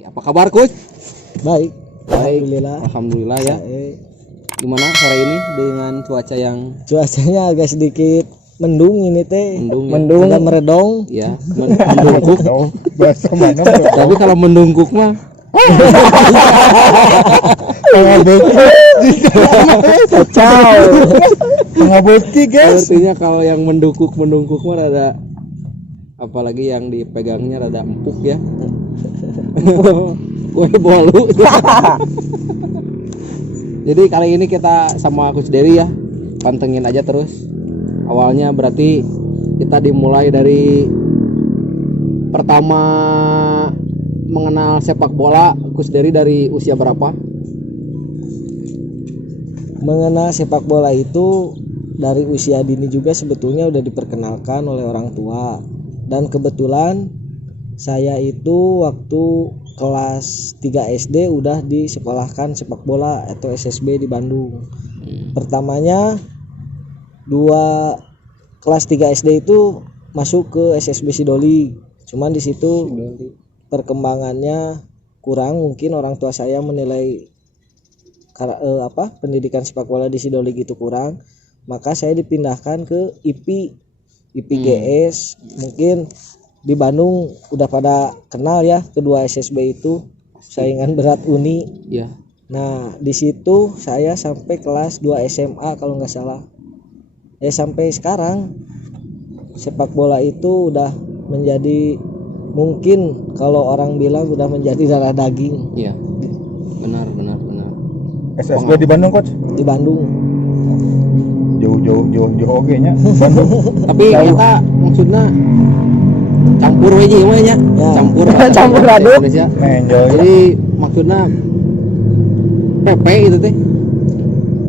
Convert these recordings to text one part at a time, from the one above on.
Apa kabar Coach? Baik, Baik. alhamdulillah. Alhamdulillah ya. Gimana sore ini dengan cuaca yang Cuacanya agak sedikit mendung ini teh. mendung? Mendung, agak meredong. Ya, mendungkuk. Bahasa mana Tapi kalau mendungkuk mah Kacau. Pengabuti guys. artinya kalau yang mendungkuk mah rada, apalagi yang dipegangnya rada empuk ya. Kue bolu. Jadi kali ini kita sama Coach Dery ya, pantengin aja terus. Awalnya berarti kita dimulai dari pertama mengenal sepak bola Coach Dery dari usia berapa? Mengenal sepak bola itu dari usia dini juga sebetulnya udah diperkenalkan oleh orang tua. Dan kebetulan saya itu waktu kelas 3 SD udah disekolahkan sepak bola atau SSB di Bandung. Pertamanya kelas 3 SD itu masuk ke SSB Sidoli. Cuman di situ perkembangannya kurang, mungkin orang tua saya menilai pendidikan sepak bola di Sidoli gitu kurang, maka saya dipindahkan ke IPGS. Mungkin di Bandung udah pada kenal ya kedua SSB itu, saingan berat Uni Ya. Nah di situ saya sampai kelas 2 SMA kalau nggak salah. Sampai sekarang sepak bola itu udah menjadi, mungkin kalau orang bilang udah menjadi darah daging. Iya. Benar. SSB di Bandung coach. Di Bandung. Jauh oke nya. Bandung. Tapi kita maksudnya campur aja gimana ya? Campur aduk. Indonesia. Menjoy. Jadi maksudnya PP gitu teh.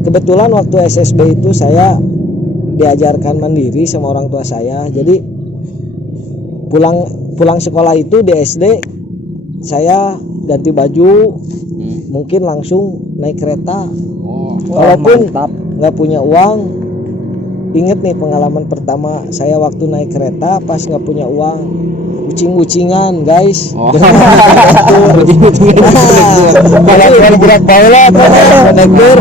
Kebetulan waktu SSB itu saya diajarkan mandiri sama orang tua saya. Jadi pulang sekolah itu di SD saya ganti baju, mungkin langsung naik kereta. Walaupun nggak punya uang. Ingat nih pengalaman pertama saya waktu naik kereta pas nggak punya uang, ucing-ucingan guys. Balapan berat bala. Konektor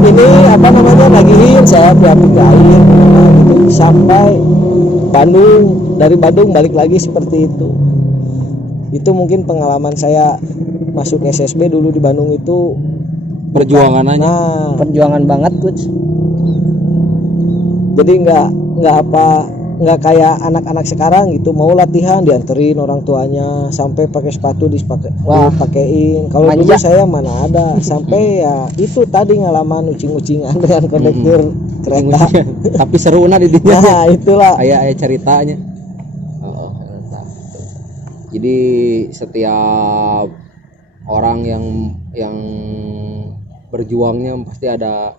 ini apa namanya nagihin saya diambil ke air gitu, sampai Bandung, dari Bandung balik lagi seperti itu. Itu mungkin pengalaman saya masuk SSB dulu di Bandung itu. Perjuangan aja. Nah, perjuangan banget coach. Jadi nggak kayak anak-anak sekarang gitu, mau latihan dianterin orang tuanya, sampai pakai sepatu dipakein. Kalau dulu saya mana ada, sampai ya itu tadi ngalaman ucing-ucingan dengan kondektur kereta. Tapi seru nah di dinya. Nah itulah Ayah ceritanya. Jadi setiap orang yang berjuangnya pasti ada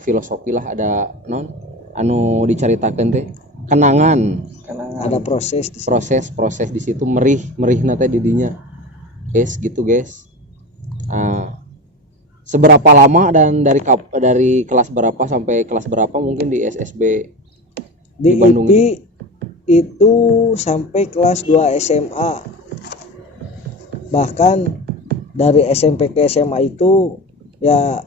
filosofi lah, ada anu diceritakan teh kenangan. ada proses di situ merih nate didinya guys gitu guys. Seberapa lama dan dari kelas berapa sampai kelas berapa mungkin di SSB di Bandung IP itu sampai kelas 2 SMA. Bahkan dari SMP ke SMA itu ya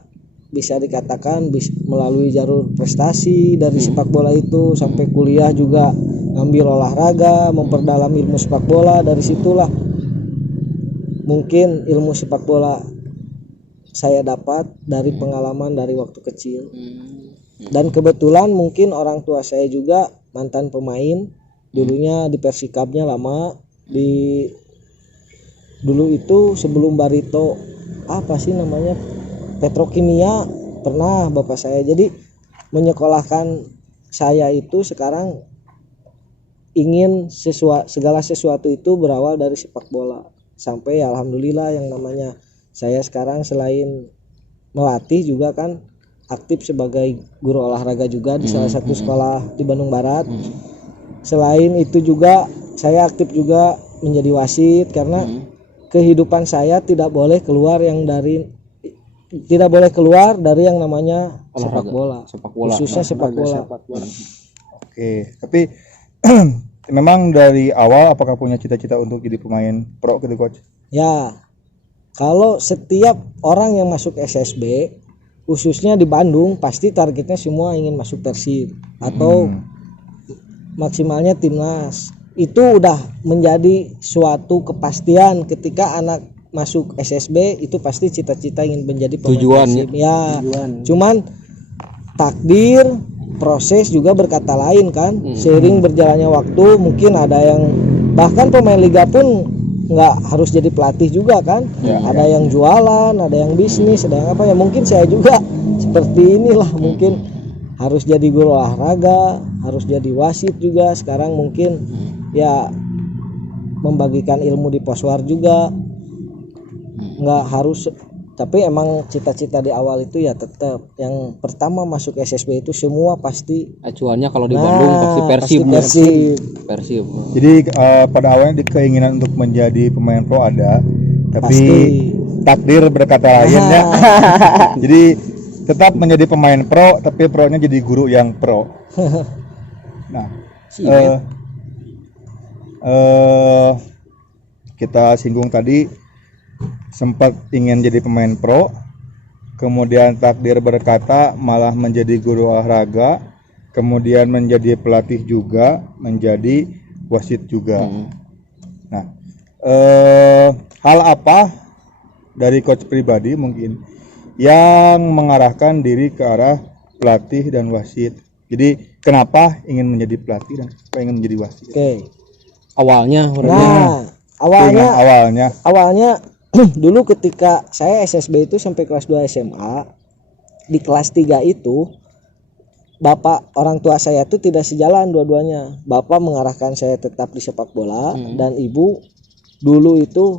bisa dikatakan melalui jalur prestasi dari sepak bola itu, sampai kuliah juga ngambil olahraga, memperdalam ilmu sepak bola. Dari situlah mungkin ilmu sepak bola saya dapat dari pengalaman dari waktu kecil. Dan kebetulan mungkin orang tua saya juga mantan pemain, dulunya di Persikabnya lama, dulu itu sebelum Barito apa sih namanya, Petrokimia, pernah bapak saya. Jadi menyekolahkan saya itu sekarang ingin segala sesuatu itu berawal dari sepak bola. Sampai ya alhamdulillah yang namanya saya sekarang selain melatih juga kan aktif sebagai guru olahraga juga di salah satu sekolah di Bandung Barat. Selain itu juga saya aktif juga menjadi wasit, karena kehidupan saya tidak boleh keluar dari yang namanya sepak bola. Khususnya sepak bola. Oke, tapi memang dari awal apakah punya cita-cita untuk jadi pemain pro gitu coach? Ya, kalau setiap orang yang masuk SSB, khususnya di Bandung, pasti targetnya semua ingin masuk Persib atau maksimalnya timnas. Itu udah menjadi suatu kepastian ketika anak masuk SSB itu pasti cita-cita ingin menjadi pemain Tujuan, Persib. Ya, cuman takdir, proses juga berkata lain kan. Seiring berjalannya waktu mungkin ada yang bahkan pemain liga pun nggak harus jadi pelatih juga kan. Ada yang jualan, ada yang bisnis, ada yang apa ya, mungkin saya juga seperti inilah, mungkin harus jadi guru olahraga, harus jadi wasit juga sekarang, mungkin ya membagikan ilmu di poswar juga, nggak harus. Tapi emang cita-cita di awal itu ya tetap yang pertama masuk SSB itu semua pasti Acuannya kalau di Bandung pasti Persib. Persib. Jadi pada awalnya di keinginan untuk menjadi pemain pro ada, tapi Pasti. takdir berkata lain ya. Jadi tetap menjadi pemain pro, tapi pro-nya jadi guru yang pro. Nah, kita singgung tadi sempat ingin jadi pemain pro, kemudian takdir berkata malah menjadi guru olahraga, kemudian menjadi pelatih juga, menjadi wasit juga. Nah, hal apa dari coach pribadi mungkin yang mengarahkan diri ke arah pelatih dan wasit? Jadi kenapa ingin menjadi pelatih dan kenapa ingin menjadi wasit? Oke. Awalnya Nah, awalnya dulu ketika saya SSB itu sampai kelas 2 SMA, di kelas 3 itu bapak orang tua saya tuh tidak sejalan dua-duanya. Bapak mengarahkan saya tetap di sepak bola dan ibu dulu itu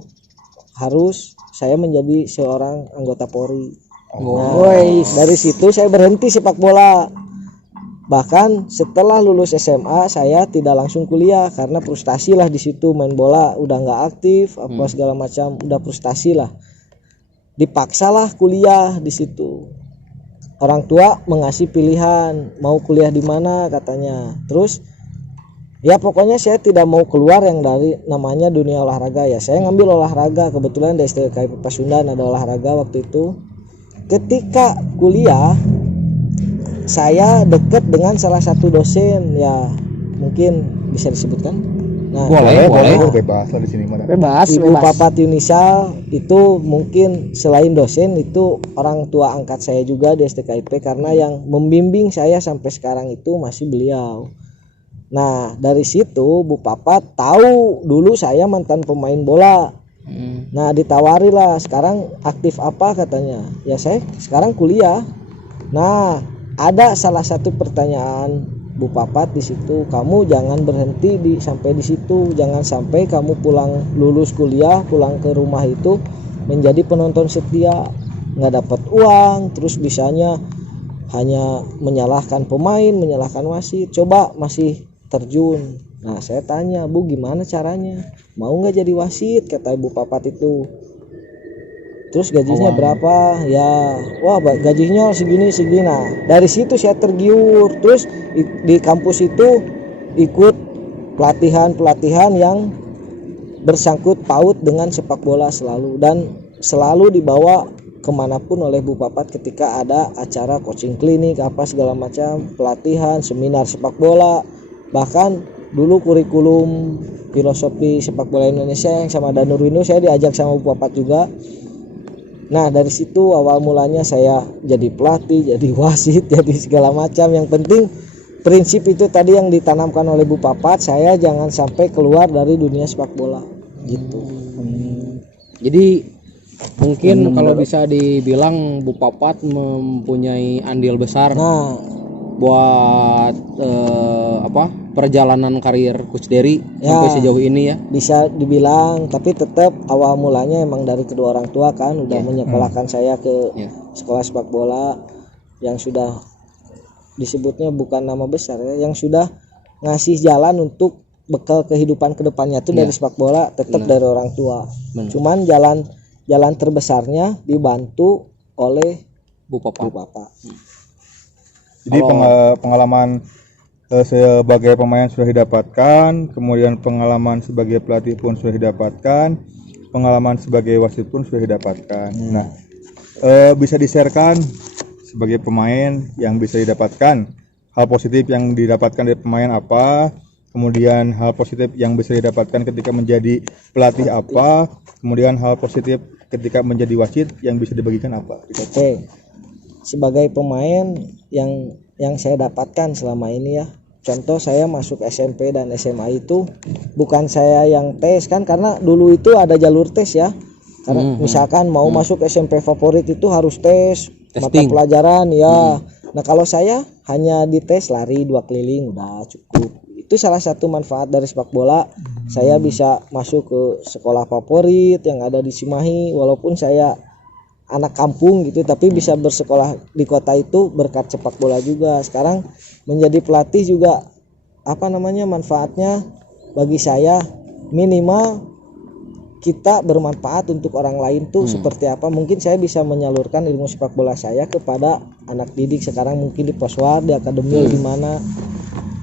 harus saya menjadi seorang anggota Polri. Nah, dari situ saya berhenti sepak bola. Bahkan setelah lulus SMA saya tidak langsung kuliah karena frustasi lah di situ, main bola udah nggak aktif apa segala macam, udah frustasi lah. Dipaksalah kuliah di situ. Orang tua mengasih pilihan mau kuliah di mana katanya. Terus ya pokoknya saya tidak mau keluar yang dari namanya dunia olahraga ya. Saya ngambil olahraga, kebetulan di STKIP Pasundan ada olahraga waktu itu. Ketika kuliah saya dekat dengan salah satu dosen, ya mungkin bisa disebutkan. Nah, Boleh, bebas lah di sini mah. Ibu Papat Yunisal itu mungkin selain dosen itu orang tua angkat saya juga di STKIP, karena yang membimbing saya sampai sekarang itu masih beliau. Nah dari situ Bu Papat tahu dulu saya mantan pemain bola. Nah ditawari lah, sekarang aktif apa katanya. Ya saya sekarang kuliah. Nah ada salah satu pertanyaan Bu Papat di situ, kamu jangan berhenti sampai di situ, jangan sampai kamu pulang lulus kuliah pulang ke rumah itu menjadi penonton setia, nggak dapat uang, terus bisanya hanya menyalahkan pemain, menyalahkan wasit. Coba masih terjun. Nah saya tanya, Bu gimana caranya, mau nggak jadi wasit, kata Ibu Papat itu. Terus gajinya berapa ya, wah gajinya segini. Nah dari situ saya tergiur. Terus di kampus itu ikut pelatihan yang bersangkut paut dengan sepak bola selalu, dan selalu dibawa kemanapun oleh Bu Papat ketika ada acara coaching klinik apa segala macam, pelatihan, seminar sepak bola. Bahkan dulu kurikulum filosofi sepak bola Indonesia yang sama Danur Windu saya diajak sama Bu Papat juga. Nah dari situ awal mulanya saya jadi pelatih, jadi wasit, jadi segala macam. Yang penting prinsip itu tadi yang ditanamkan oleh Bu Papat, saya jangan sampai keluar dari dunia sepak bola gitu. Jadi mungkin kalau bisa dibilang Bu Papat mempunyai andil besar buat perjalanan karir Coach Dery sampai sejauh ini ya. Bisa dibilang, tapi tetap awal mulanya emang dari kedua orang tua kan udah menyekolahkan saya ke sekolah sepak bola yang sudah disebutnya bukan nama besar ya, yang sudah ngasih jalan untuk bekal kehidupan kedepannya tuh dari sepak bola tetap dari orang tua. Cuman jalan terbesarnya dibantu oleh Bu Papat. Jadi pengalaman sebagai pemain sudah didapatkan, kemudian pengalaman sebagai pelatih pun sudah didapatkan, pengalaman sebagai wasit pun sudah didapatkan. Nah, bisa di-sharekan sebagai pemain yang bisa didapatkan, hal positif yang didapatkan dari pemain apa, kemudian hal positif yang bisa didapatkan ketika menjadi pelatih apa, kemudian hal positif ketika menjadi wasit yang bisa dibagikan apa. Oke. Sebagai pemain yang saya dapatkan selama ini ya. Contoh saya masuk SMP dan SMA itu bukan saya yang tes kan, karena dulu itu ada jalur tes ya. Karena misalkan mau masuk SMP favorit itu harus tes mata pelajaran ya. Nah, kalau saya hanya dites lari 2 keliling udah cukup. Itu salah satu manfaat dari sepak bola. Saya bisa masuk ke sekolah favorit yang ada di Cimahi, walaupun saya anak kampung gitu, tapi bisa bersekolah di kota itu berkat sepak bola juga. Sekarang menjadi pelatih juga manfaatnya bagi saya minimal kita bermanfaat untuk orang lain tuh seperti apa. Mungkin saya bisa menyalurkan ilmu sepak bola saya kepada anak didik sekarang mungkin di Poswar, di akademi di mana.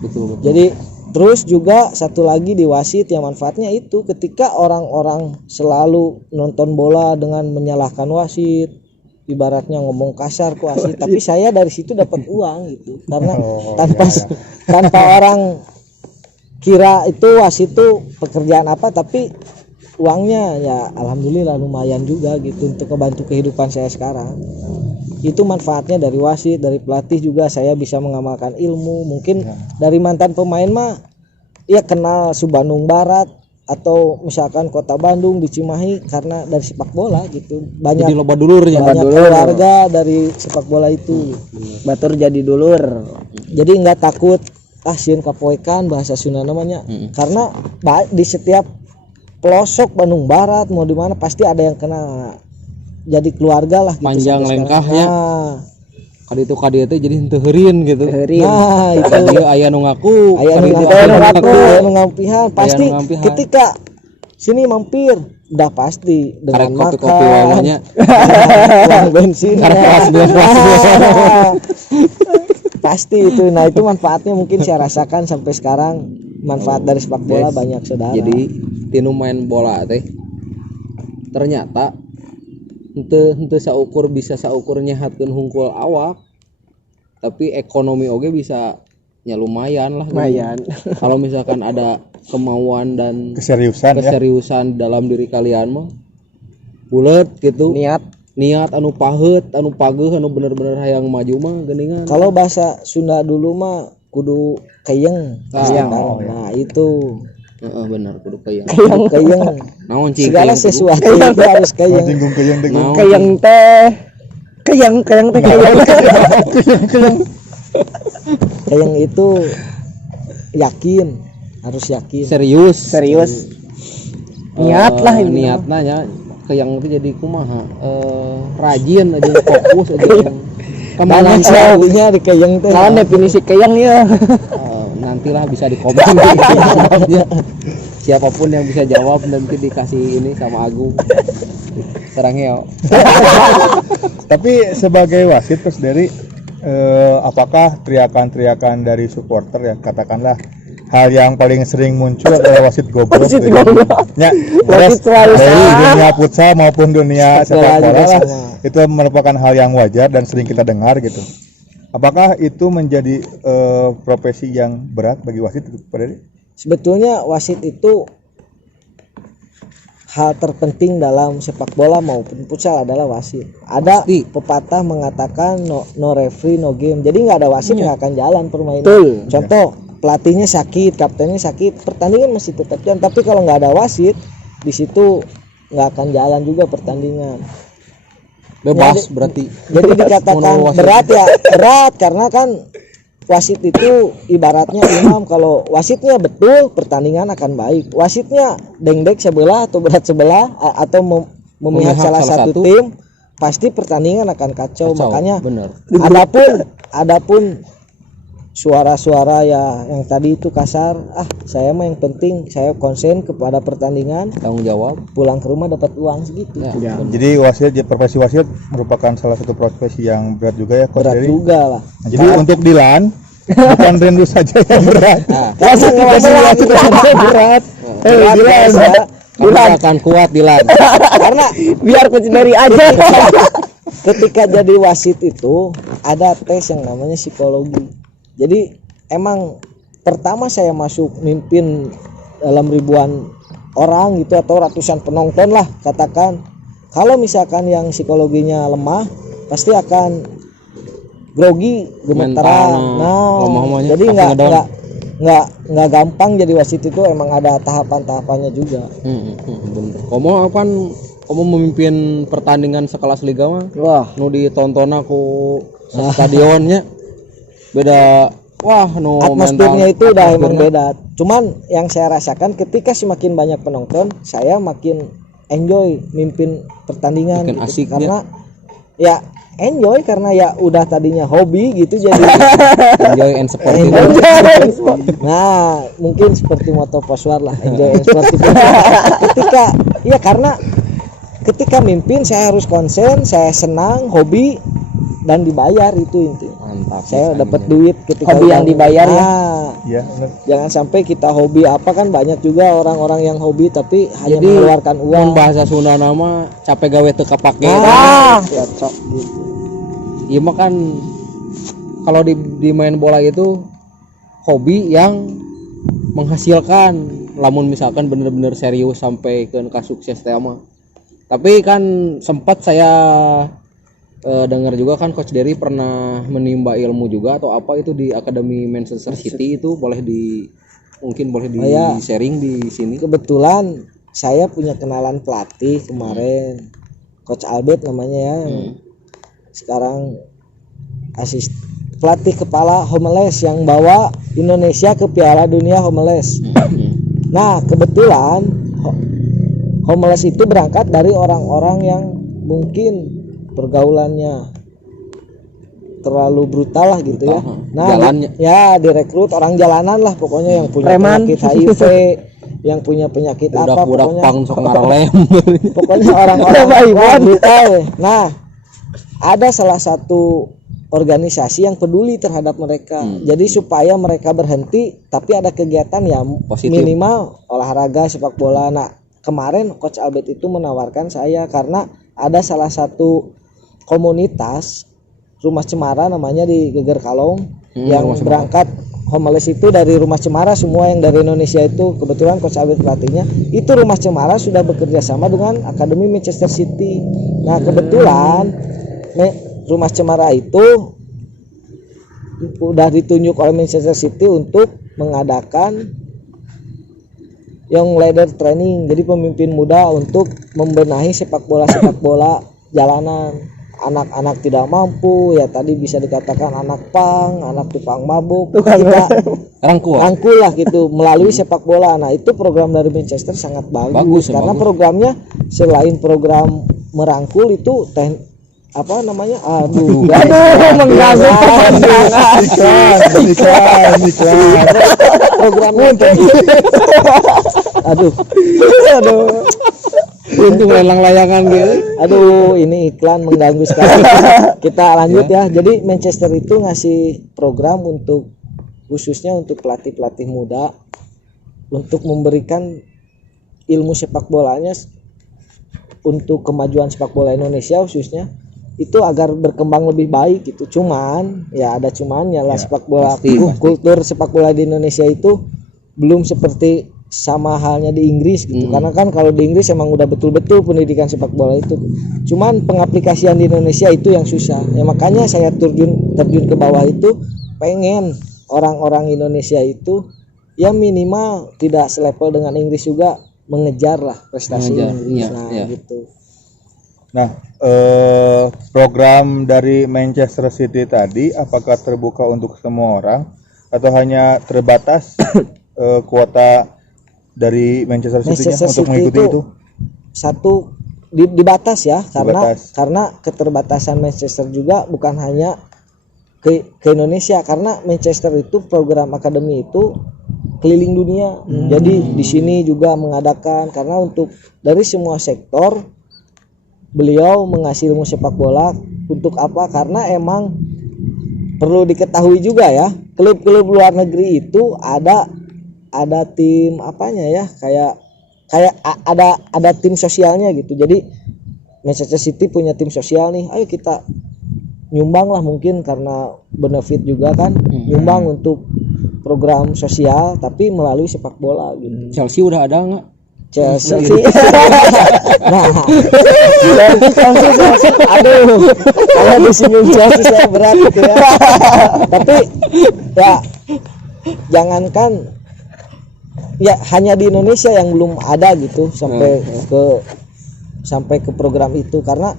Betul. Jadi terus juga satu lagi di wasit yang manfaatnya itu ketika orang-orang selalu nonton bola dengan menyalahkan wasit, ibaratnya ngomong kasar ke wasit, tapi saya dari situ dapat uang gitu. Karena tanpa orang kira itu wasit itu pekerjaan apa, tapi uangnya ya alhamdulillah lumayan juga gitu untuk membantu kehidupan saya sekarang. Itu manfaatnya dari wasit, dari pelatih juga saya bisa mengamalkan ilmu. Mungkin dari mantan pemain mah ya kenal Subandung Barat atau misalkan Kota Bandung di Cimahi karena dari sepak bola gitu. Banyak Jadi loba dulurnya, banyak keluarga dari sepak bola itu. Batur jadi dulur. Jadi nggak takut sieun kapoekan bahasa Sunda namanya. Karena di setiap pelosok Bandung Barat mau di mana pasti ada yang kena. Jadi keluarga lah gitu. Panjang lengkahnya. Kali itu teh jadi henteu heureun gitu. Nah, itu Dia aya nu ngaku, aya nu ngampihan. Pasti ngampihan. ketika sini mampir udah pasti dengan kopi makan wawanya. uang bensin Keras. pasti itu. Nah, itu manfaatnya mungkin saya rasakan sampai sekarang. Manfaat dari sepak bola banyak saudara. Jadi tinu main bola teh ternyata henteu saukur bisa saukur nyehatkeun hungkul awak, tapi ekonomi oge bisa nya lumayan lah. Lumayan. Kalau misalkan ada kemauan dan keseriusan dalam diri kalian mah bulet gitu, niat anu paheut, anu pageuh, anu bener-bener hayang maju mah geuningan. Kalau bahasa Sunda dulu mah kudu keyeng. Nah, itu benar kudu kayang. Naon cing? Segala sesuatu itu harus keyeng. Kayang teh kayang Keyeng itu yakin, harus yakin. serius. Niat lah ini. Niatna nya kayang itu jadi kumaha? Rajin aja, fokus aja. Kemana selalunya di keyeng teh. Naon definisi kayang ya? Nantilah bisa di komen. Siapapun yang bisa jawab nanti dikasih ini sama Agung. Serang heo. Tapi sebagai wasit Coach Dery, apakah teriakan-teriakan dari supporter ya, katakanlah hal yang paling sering muncul adalah wasit goblok gitu. Ya, dari dunia futsal maupun dunia sepak bola lah, itu merupakan hal yang wajar dan sering kita dengar gitu. Apakah itu menjadi profesi yang berat bagi wasit Pak Dery? Sebetulnya wasit itu hal terpenting dalam sepak bola maupun futsal adalah wasit. Ada pepatah mengatakan no referee no game. Jadi nggak ada wasit nggak akan jalan permainan. Contoh pelatihnya sakit, kaptennya sakit, pertandingan masih tetap jalan. Tapi kalau nggak ada wasit di situ nggak akan jalan juga pertandingan. Bebas berarti. Jadi dikatakan berat ya, berat karena kan wasit itu ibaratnya imam. Kalau wasitnya betul, pertandingan akan baik. Wasitnya dengdek sebelah atau berat sebelah atau memihak salah satu tim, pasti pertandingan akan kacau. Makanya bener. Adapun suara-suara ya yang tadi itu kasar, saya mah yang penting saya konsen kepada pertandingan, tanggung jawab, pulang ke rumah dapat uang segitu. Ya. Jadi profesi wasit merupakan salah satu profesi yang berat juga ya Coach Berat Dery? juga lah. Nah, jadi untuk Dilan bukan rindu saja yang berat. Masa nggak mau berat. jelas ya. Kamu akan kuat Dilan. Karena Biar Coach Dery aja. ketika jadi wasit itu ada tes yang namanya psikologi. Jadi emang pertama saya masuk mimpin dalam ribuan orang gitu atau ratusan penonton lah katakan, kalau misalkan yang psikologinya lemah pasti akan grogi, gemeteran. Lemah-lemahnya Jadi pasti ngedown. nggak gampang jadi wasit itu, emang ada tahapan-tahapannya juga. Bener. Kamu memimpin pertandingan sekelas liga mah. Wah, Nu ditonton aku stadionnya beda. Wah, nu atmosfernya mental. itu udah emang Atmosfernya. beda. Cuman yang saya rasakan ketika semakin banyak penonton, saya makin enjoy mimpin pertandingan Makin gitu. asik Karena ya enjoy karena ya udah tadinya hobi gitu jadi Enjoy and sporty. enjoy. Nah, mungkin seperti moto Poswar lah, enjoy and sporty. Ketika ya karena ketika mimpin saya harus konsen, saya senang, hobi dan dibayar, itu intinya. Mantap. Saya dapat duit ketika Hobi yang udah- dibayar ya? Nah, Ya, benar. jangan sampai kita hobi apa, kan banyak juga orang-orang yang hobi tapi hanya Jadi, mengeluarkan uang. Mun bahasa Sunda nama capek gawe teu kapake. Nah, cocok gitu. Iya mah kan kalau di main bola itu hobi yang menghasilkan, lamun misalkan bener-bener serius sampai ke sukses teh mah. Tapi kan sempat saya dengar juga kan Coach Dery pernah menimba ilmu juga atau apa itu di Akademi Manchester City, itu mungkin boleh di ya. sharing di sini. Kebetulan saya punya kenalan pelatih kemarin, Coach Albert namanya ya. Sekarang pelatih kepala Homeles yang bawa Indonesia ke Piala Dunia Homeles. Nah, kebetulan Homeles itu berangkat dari orang-orang yang mungkin pergaulannya terlalu brutal lah gitu ya. Nah, Jalannya. ya direkrut orang jalanan lah pokoknya, yang punya Preman. penyakit HIV, yang punya penyakit apa Budak-budak pokoknya. pang sok ngarelem. Pokoknya orang-orang wah, brutal. Nah, ada salah satu organisasi yang peduli terhadap mereka. Jadi supaya mereka berhenti tapi ada kegiatan ya Positif. minimal olahraga sepak bola. Nah, kemarin Coach Albert itu menawarkan saya karena ada salah satu komunitas Rumah Cemara namanya di Geger Kalong, yang Rumah Cemara. berangkat homeles itu dari Rumah Cemara, semua yang dari Indonesia itu kebetulan Coach Albert pelatihnya. Itu Rumah Cemara sudah bekerja sama dengan Akademi Manchester City. Nah, kebetulan Rumah Cemara itu udah ditunjuk oleh Manchester City untuk mengadakan young leader training, jadi pemimpin muda untuk membenahi sepak bola jalanan, anak-anak tidak mampu ya, tadi bisa dikatakan anak pang, anak tukang mabuk, kita rangkul lah gitu melalui sepak bola. Nah, itu program dari Manchester sangat bagus karena programnya selain program merangkul itu apa namanya, mengganggu iklan programnya aduh Untuk lelang layangan gitu. Aduh, ini iklan mengganggu sekali. Kita lanjut ya. Jadi Manchester itu ngasih program untuk khususnya untuk pelatih-pelatih muda untuk memberikan ilmu sepak bolanya untuk kemajuan sepak bola Indonesia khususnya itu agar berkembang lebih baik gitu. Cuman ya ada cumannya lah, sepak bola kultur sepak bola di Indonesia itu belum seperti sama halnya di Inggris gitu. Karena kan kalau di Inggris emang udah betul-betul pendidikan sepak bola itu. Cuman pengaplikasian di Indonesia itu yang susah. Ya makanya saya terjun ke bawah itu, pengen orang-orang Indonesia itu ya minimal tidak selevel dengan Inggris juga, mengejar lah prestasi Inggris. Gitu. Nah, program dari Manchester City tadi apakah terbuka untuk semua orang atau hanya terbatas kuota dari Manchester City-nya untuk mengikuti itu? Satu dibatas ya, karena keterbatasan Manchester juga bukan hanya ke Indonesia, karena Manchester itu program akademi itu keliling dunia. Jadi di sini juga mengadakan, karena untuk dari semua sektor beliau mengasih ilmu sepak bola. Untuk apa? Karena emang perlu diketahui juga ya, klub-klub luar negeri itu ada tim apanya ya, kayak ada tim sosialnya gitu. Jadi Manchester City punya tim sosial nih, ayo kita nyumbang lah, mungkin karena benefit juga kan, nyumbang untuk program sosial tapi melalui sepak bola gitu. Chelsea udah ada nggak? Chelsea. Nah, Chelsea. Aduh, kalau disinggung Chelsea saya berat gitu ya. Tapi ya jangankan ya, hanya di Indonesia yang belum ada gitu sampai ke program itu, karena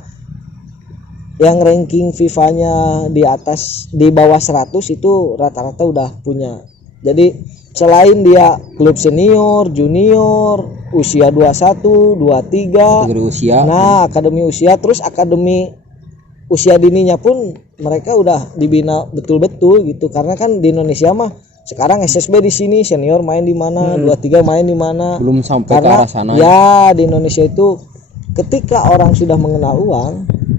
yang ranking FIFA-nya di bawah 100 itu rata-rata udah punya. Jadi selain dia klub senior, junior, usia 21, 23, Kategori usia. nah akademi usia, terus akademi usia dininya pun mereka udah dibina betul-betul gitu. Karena kan di Indonesia mah sekarang SSB di sini, senior main di mana, 23 main di mana. Belum sampai Karena ke arah sana. ya di Indonesia itu ketika orang sudah mengenal uang,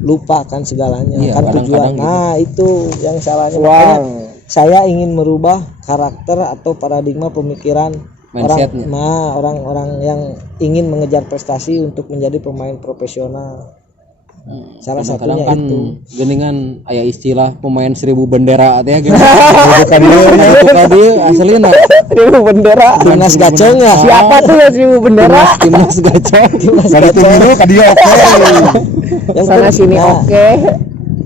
lupa akan segalanya, Iya, akan tujuan. kadang-kadang Nah itu yang salahnya. Makanya saya ingin merubah karakter atau paradigma pemikiran Mindsetnya. orang-orang yang ingin mengejar prestasi untuk menjadi pemain profesional. Salah Kadang-kadang satunya kan itu. geningan aya istilah pemain 1000 bendera teh gitu. Bukan dia asalina 1000 bendera. Timnas gacong ya. Siapa tuh yang 1000 bendera? timnas gacor. Dari tim dulu ke dia oke. Yang Sana sini nah, oke.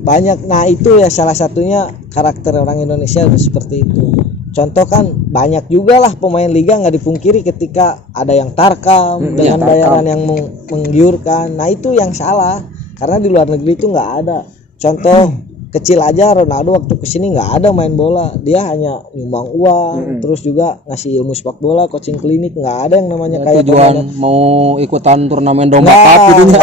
banyak. Nah itu ya salah satunya karakter orang Indonesia udah seperti itu. Contoh kan banyak juga lah pemain liga, nggak dipungkiri ketika ada yang tarkam dengan bayaran yang menggiurkan. Nah itu yang salah, karena di luar negeri itu nggak ada. Contoh kecil aja, Ronaldo waktu kesini nggak ada main bola, dia hanya nyumbang uang, terus juga ngasih ilmu sepak bola, coaching klinik, nggak ada yang namanya kayak Tujuan mau ikutan turnamen domba Nah, cup gitu.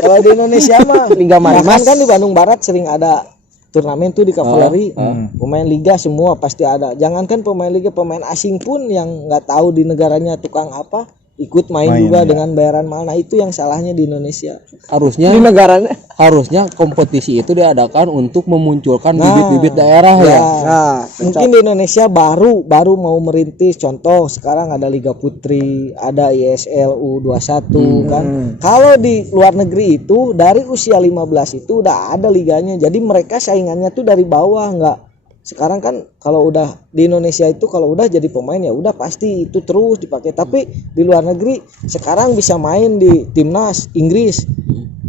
kalau di Indonesia mah Liga Mas. bahkan kan di Bandung Barat sering ada turnamen tuh di Cavalry, pemain liga semua pasti ada. Jangankan pemain liga, pemain asing pun yang nggak tahu di negaranya tukang apa ikut main juga ya. dengan bayaran mahal. Nah itu yang salahnya di Indonesia. Harusnya Di negaranya. harusnya kompetisi itu diadakan untuk memunculkan bibit-bibit daerah ya. Nah, mungkin di Indonesia baru mau merintis. Contoh sekarang ada Liga Putri, ada ISL U21 kan. Kalau di luar negeri itu dari usia 15 itu udah ada liganya. Jadi mereka saingannya tuh dari bawah, enggak. Sekarang kan kalau udah di Indonesia itu kalau udah jadi pemain ya udah pasti itu terus dipakai. Tapi di luar negeri sekarang bisa main di timnas Inggris.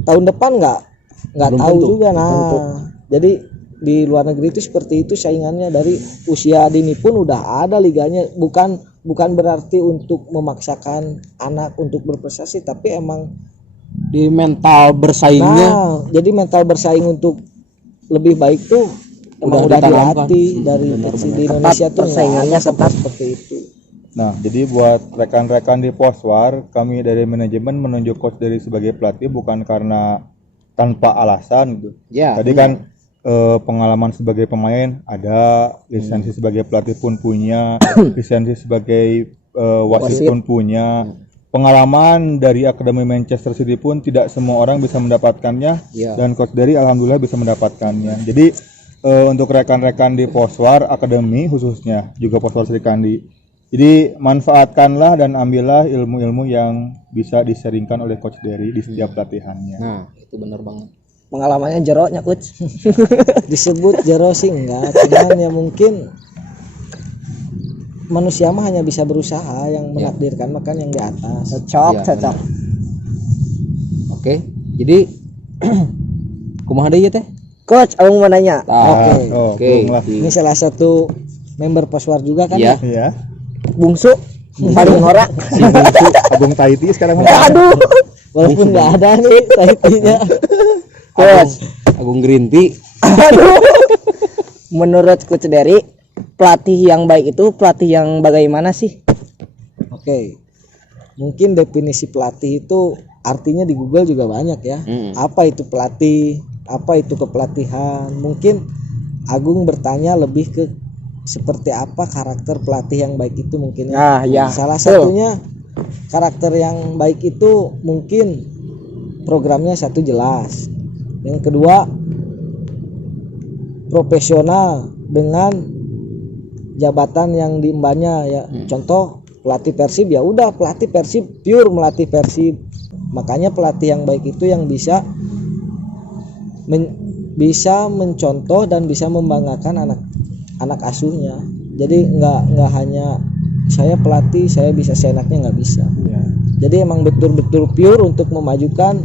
Tahun depan nggak Belum tahu tentu. juga. Nah, jadi di luar negeri itu seperti itu saingannya, dari usia dini pun udah ada liganya. Bukan berarti untuk memaksakan anak untuk berprestasi, tapi emang Di mental bersaingnya jadi mental bersaing untuk lebih baik tuh emang udah ditanamkan. dilatih dari kecil. Di Indonesia tuh persaingannya ketat seperti itu. Nah, jadi buat rekan-rekan di Poswar, kami dari manajemen menunjuk coach dari sebagai pelatih bukan karena tanpa alasan gitu. ya. Tadi kan pengalaman sebagai pemain ada, lisensi sebagai pelatih pun punya, lisensi sebagai wasit pun punya. Pengalaman dari Akademi Manchester City pun tidak semua orang bisa mendapatkannya, Ya. dan coach dari alhamdulillah bisa mendapatkannya. Jadi untuk rekan-rekan di Poswar Akademi khususnya juga Poswar Sri Kandi, jadi manfaatkanlah dan ambillah ilmu-ilmu yang bisa diseringkan oleh coach Dery di setiap pelatihannya. Nah, itu benar banget. Pengalamannya jeroknya coach. Disebut jero sih enggak, cuman ya mungkin manusia mah hanya bisa berusaha, yang menakdirkan makan yang di atas. Cocok. Oke. Jadi kumaha deui teh? Coach, aku mau nanya. Oke. Ini salah satu member Poswar juga kan Iya. ya? Ya, Bungsu paling norak. si Bungsu Agung Taiti sekarang Aduh. Walaupun nggak ada nih taitinya. Coach. Agung Green Tea. Aduh. Menurut Coach Dery, pelatih yang baik itu pelatih yang bagaimana sih? Oke. Mungkin definisi pelatih itu artinya di Google juga banyak ya. Apa itu pelatih? Apa itu kepelatihan? Mungkin Agung bertanya lebih ke seperti apa karakter pelatih yang baik itu mungkin ya. Ah, ya. Salah Betul. satunya karakter yang baik itu mungkin programnya satu jelas. Yang kedua profesional dengan jabatan yang diembannya ya. Contoh pelatih Persib, ya udah pelatih Persib, pure melatih Persib. Makanya pelatih yang baik itu yang bisa mencontoh dan bisa membanggakan anak asuhnya. Jadi nggak hanya saya pelatih saya bisa seenaknya, nggak bisa. Jadi emang betul-betul pure untuk memajukan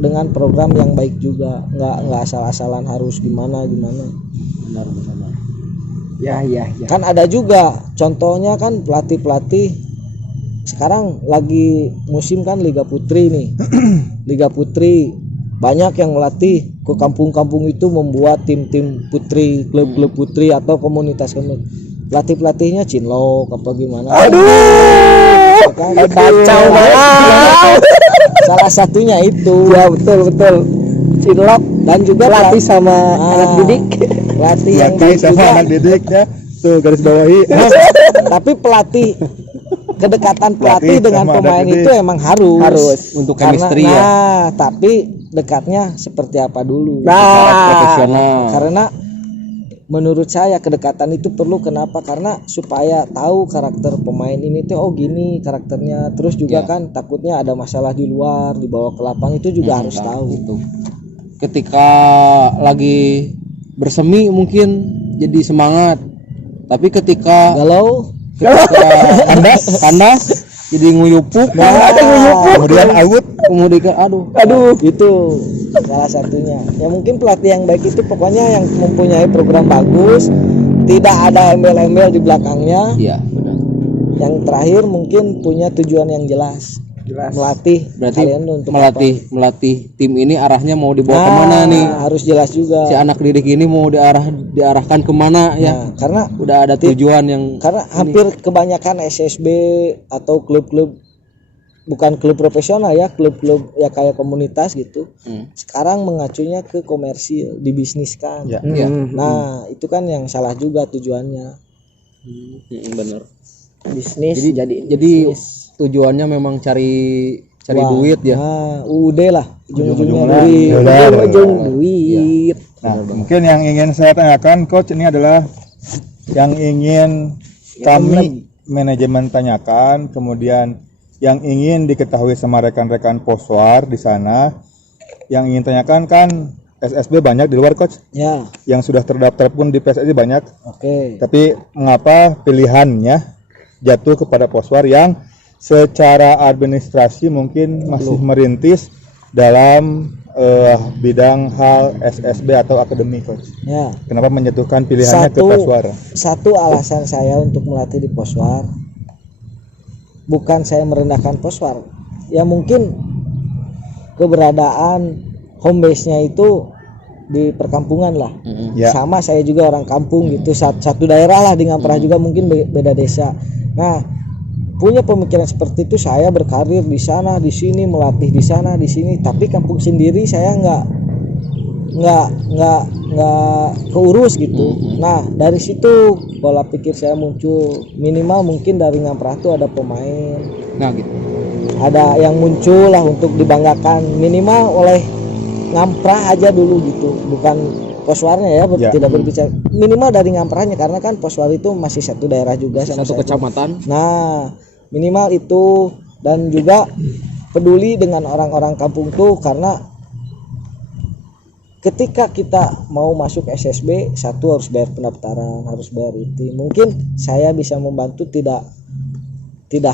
dengan program yang baik juga, nggak asal-asalan harus gimana. Benar. Ya. Kan ada juga contohnya kan pelatih sekarang lagi musim kan Liga Putri nih. Liga Putri banyak yang melatih ke kampung-kampung itu, membuat tim-tim putri, klub-klub putri atau komunitas. Pelatihnya cinlok apa gimana. Aduh, kacau banget. Salah satunya itu. Ya betul cinlok Dan juga pelatih sama anak didik. Pelatih yang Pelatih sama juga, anak didik ya. Tuh garis bawahi. tapi kedekatan pelatih Pelatih dengan sama pemain anak didik. itu emang harus Untuk Karena- chemistry ya. tapi dekatnya seperti apa dulu. Profesional. Karena menurut saya kedekatan itu perlu. Kenapa? Karena supaya tahu karakter pemain ini tuh, oh gini karakternya. Terus juga kan takutnya ada masalah di luar, dibawa ke lapang itu juga harus tahu. Gitu. Ketika lagi bersemi mungkin jadi semangat, tapi ketika Galau, panas jadi nguyupuk, Kemudian out. kemudian aduh itu salah satunya. Ya mungkin pelatih yang baik itu pokoknya yang mempunyai program bagus, tidak ada embel-embel di belakangnya. iya benar. Yang terakhir mungkin punya tujuan yang jelas. Melatih Berarti kalian untuk melatih tim ini arahnya mau dibawa apa? kemana nih, Harus jelas juga. si anak didik ini mau diarahkan kemana ya. Nah, karena Udah ada tujuan yang hampir kebanyakan SSB atau klub-klub, bukan klub profesional ya, klub-klub ya kayak komunitas gitu, sekarang mengacunya ke komersil, dibisniskan. Ya. Iya. Nah itu kan yang salah juga tujuannya. Bener. Bisnis Jadi tujuannya memang cari Wah, duit ya. Nah, udah lah ujung-ujungnya Ujung-ujungnya duit. dolar. ujung duit. Nah, mungkin yang ingin saya tanyakan coach ini adalah yang ingin kami manajemen tanyakan, kemudian yang ingin diketahui sama rekan-rekan Poswar di sana, yang ingin tanyakan kan SSB banyak di luar coach, Ya, yang sudah terdaftar pun di PSSI banyak, oke. tapi mengapa pilihannya jatuh kepada Poswar yang secara administrasi mungkin masih merintis dalam bidang hal SSB atau akademi coach? Ya, Kenapa menjatuhkan pilihannya ke Poswar? satu alasan saya untuk melatih di Poswar, bukan saya merendahkan Poswar. Ya mungkin keberadaan home base-nya itu di perkampungan lah. Ya. Sama saya juga orang kampung gitu, satu daerah lah di Ngamprah juga, mungkin beda desa. Nah, punya pemikiran seperti itu, saya berkarir di sana, di sini, melatih di sana, di sini, tapi kampung sendiri saya nggak keurus gitu. Nah, dari situ pola pikir saya muncul, minimal mungkin dari Ngamprah tuh ada pemain, Nah gitu. ada yang muncul lah untuk dibanggakan, minimal oleh Ngamprah aja dulu gitu, bukan Poswarnya ya, Ya. tidak berbicara, minimal dari Ngamprahnya, karena kan Poswar itu masih satu daerah juga sama Satu saya. kecamatan. Nah, minimal itu, dan juga peduli dengan orang-orang kampung tuh, karena ketika kita mau masuk SSB, satu harus bayar pendaftaran, harus bayar itu. Mungkin saya bisa membantu, tidak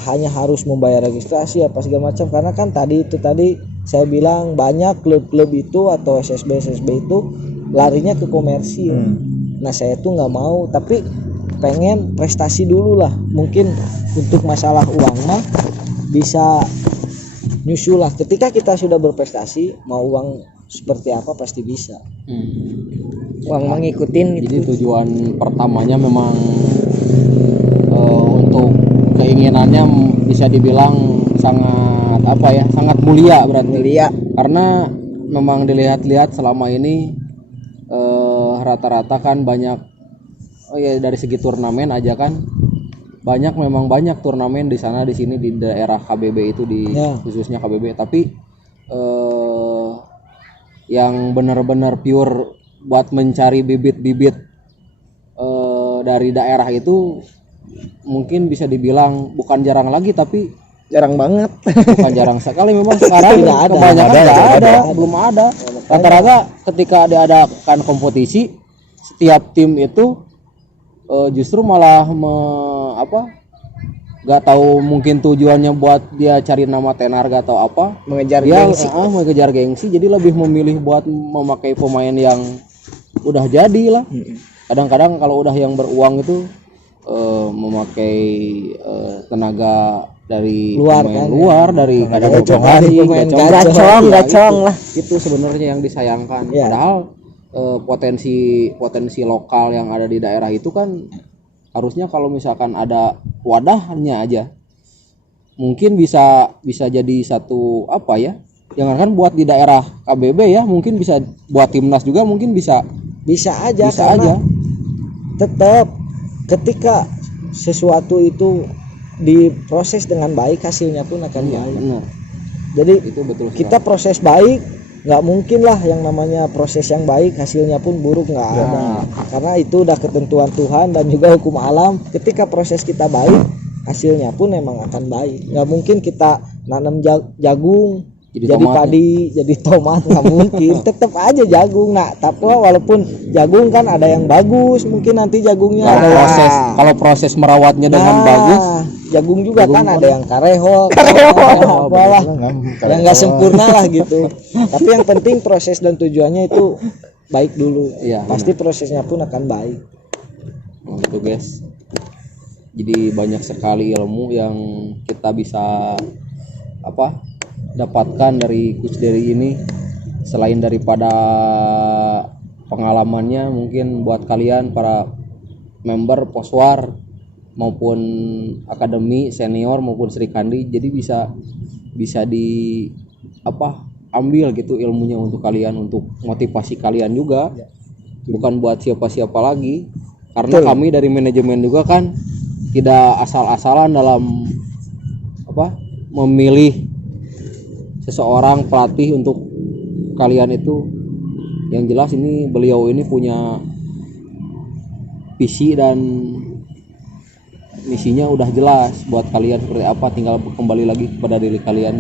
hanya harus membayar registrasi apa segala macam, karena kan tadi saya bilang banyak klub-klub itu atau SSB itu larinya ke komersil. Nah saya tuh nggak mau, tapi pengen prestasi dulu lah. Mungkin untuk masalah uang mah bisa nyusul lah. Ketika kita sudah berprestasi, mau uang seperti apa pasti bisa. Uang mengikutin Jadi gitu. tujuan pertamanya memang untuk keinginannya bisa dibilang sangat mulia berarti. Mulia. Karena memang dilihat-lihat selama ini rata-rata kan banyak, dari segi turnamen aja kan memang banyak turnamen di sana di sini di daerah KBB itu khususnya KBB, tapi yang benar-benar pure buat mencari bibit-bibit dari daerah itu mungkin bisa dibilang bukan jarang lagi, tapi Jarang banget. bukan jarang sekali memang sekarang Tidak ada. kebanyakan Tidak nggak ada. ada, belum ada. Rata-rata ketika diadakan kompetisi, setiap tim itu justru malah nggak tahu, mungkin tujuannya buat dia cari nama tenar gak atau apa, Mengejar dia gengsi. mengejar gengsi, jadi lebih memilih buat memakai pemain yang udah jadi lah. Kadang-kadang kalau udah yang beruang itu memakai tenaga dari Luar, pemain kan, luar, dari kadang gacongan. Pemain gacong. Ya, Gacong itu. lah. Itu sebenarnya yang disayangkan. Ya. Padahal potensi lokal yang ada di daerah itu kan harusnya kalau misalkan ada wadahnya aja, mungkin bisa jadi satu apa ya, jangankan buat di daerah KBB ya, mungkin bisa buat timnas juga, mungkin bisa Bisa karena tetap ketika sesuatu itu diproses dengan baik, hasilnya pun akan Iya, baik. benar, Jadi itu betul sekali. kita proses baik, nggak mungkin lah yang namanya proses yang baik hasilnya pun buruk, nggak ada. Karena itu udah ketentuan Tuhan dan juga hukum alam. Ketika proses kita baik, hasilnya pun emang akan baik. Nggak mungkin kita nanam jagung Jadi jadi tomat, padi jadi tomat, nggak mungkin. Tetap aja jagung. Nah tapi walaupun jagung kan ada yang bagus, mungkin nanti jagungnya kalau proses merawatnya dengan bagus, jagung juga kan ada yang kareho, Oh, apalah bener kan? yang nggak sempurna lah gitu. Tapi yang penting proses dan tujuannya itu baik dulu. Iya, Pasti prosesnya pun akan baik. oh, gitu guys. Jadi banyak sekali ilmu yang kita bisa dapatkan dari Coach Dery ini. Selain daripada pengalamannya, mungkin buat kalian para member Poswar maupun akademi senior maupun Sri Kandi, jadi bisa ambil gitu ilmunya untuk kalian, untuk motivasi kalian juga, bukan buat siapa-siapa lagi. Karena kami dari manajemen juga kan tidak asal-asalan dalam memilih seseorang pelatih untuk kalian itu. Yang jelas ini beliau ini punya visi dan misinya udah jelas buat kalian seperti apa, tinggal kembali lagi kepada diri kalian.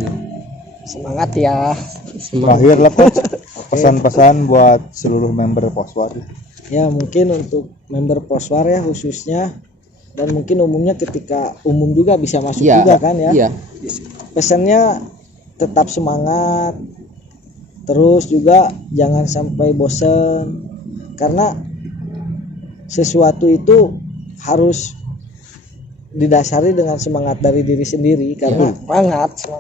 Semangat ya. Terakhir lah Coach, pesan-pesan buat seluruh member Poswar. Ya mungkin untuk member Poswar ya khususnya, dan mungkin umumnya ketika umum juga bisa masuk juga kan ya. Iya. Pesannya tetap semangat, terus juga jangan sampai bosen, karena sesuatu itu harus didasari dengan semangat dari diri sendiri. Karena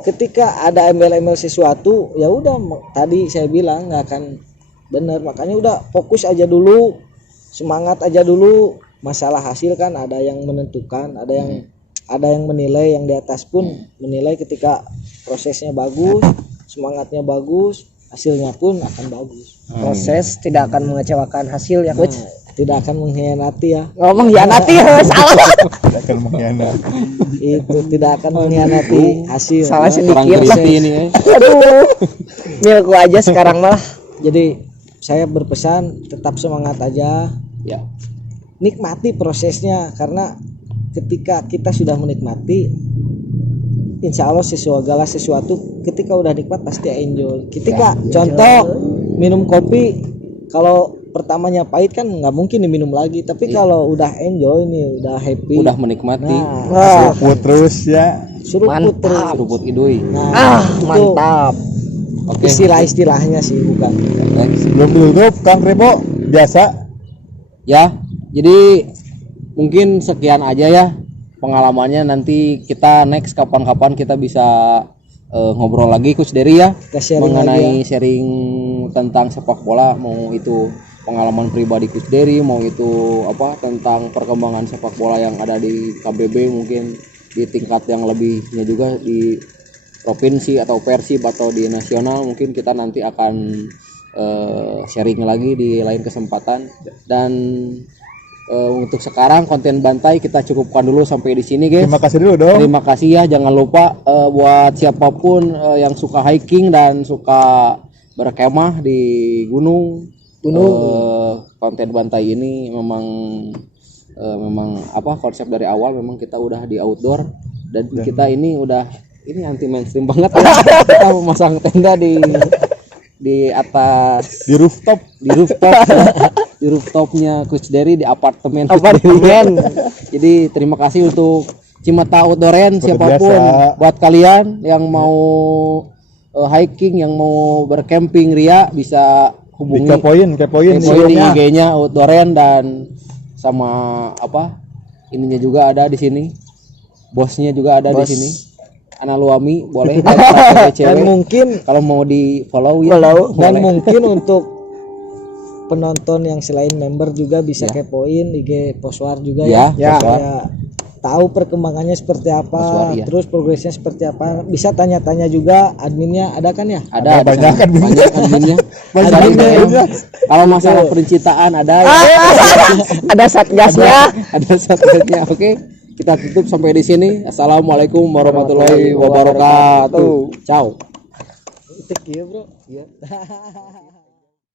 ketika ada embel-embel sesuatu, ya udah tadi saya bilang nggak akan benar. Makanya udah fokus aja dulu, semangat aja dulu. Masalah hasil kan ada yang menentukan, ada yang menilai, yang di atas pun menilai. Ketika prosesnya bagus, semangatnya bagus, hasilnya pun akan bagus. Proses tidak akan mengecewakan hasil ya Coach. Tidak akan mengkhianati ya. Ngomong hianati salah. Tidak akan mengkhianati. Itu tidak akan mengkhianati hasil. Salah Ya. Kurang sedikit lah. crispy ini Aduh. Milku aja sekarang malah. Jadi saya berpesan tetap semangat aja, ya. nikmati prosesnya, karena ketika kita sudah menikmati, insya Allah segala sesuatu ketika udah nikmat pasti enjoy. Ketika contoh minum kopi, kalau pertamanya pahit kan nggak mungkin diminum lagi, tapi kalau udah enjoy nih, udah happy, Udah menikmati. nah Seruput terus ya. seruput terus. Seruput idui. Nah, itu Mantap. Oke. istilah-istilahnya sih, bukan. Sebelum ditutup Kang Rebo biasa Ya, jadi mungkin sekian aja ya pengalamannya. Nanti kita next kapan-kapan kita bisa ngobrol lagi Coach Dery ya, Kita sharing mengenai lagi sharing tentang sepak bola, mau itu pengalaman pribadi Coach Dery, mau itu tentang perkembangan sepak bola yang ada di KBB, mungkin di tingkat yang lebihnya juga di provinsi atau persib atau di nasional. Mungkin kita nanti akan sharing lagi di lain kesempatan. Dan untuk sekarang konten Bantai kita cukupkan dulu sampai di sini guys. terima kasih dulu dong. Terima kasih ya, jangan lupa buat siapapun yang suka hiking dan suka berkemah di gunung. Konten Bantai ini memang memang apa konsep dari awal memang kita udah di outdoor dan kita ini udah ini anti mainstream banget ya. Kita memasang tenda di atas Di rooftop. di rooftopnya Coach Derry di apartemen Coach Derry. Jadi terima kasih untuk Cimata Outdooren Seperti siapapun biasa. buat kalian yang mau hiking, yang mau bercamping ria bisa hubungi Kepoin di IG-nya Outdooren dan sama apa ininya juga ada di sini, bosnya juga ada di sini, Ana Luami boleh dan Dan mungkin kalau mau di follow ya dan boleh. mungkin untuk penonton yang selain member juga bisa kepoin IG Poswar juga Ya, ya. Poswar. Ya, tahu perkembangannya seperti apa, Poswar, iya. terus progresnya seperti apa. Bisa tanya-tanya juga, adminnya ada kan ya? Ada banyak sana. Banyak adminnya. Banyak Cari adminnya. DM. Kalau masalah pencitraan ada ya. Ada satgasnya. Ada satgasnya. Oke, kita tutup sampai di sini. Assalamualaikum warahmatullahi wabarakatuh. Ciao. Tik ya, Bro. Iya.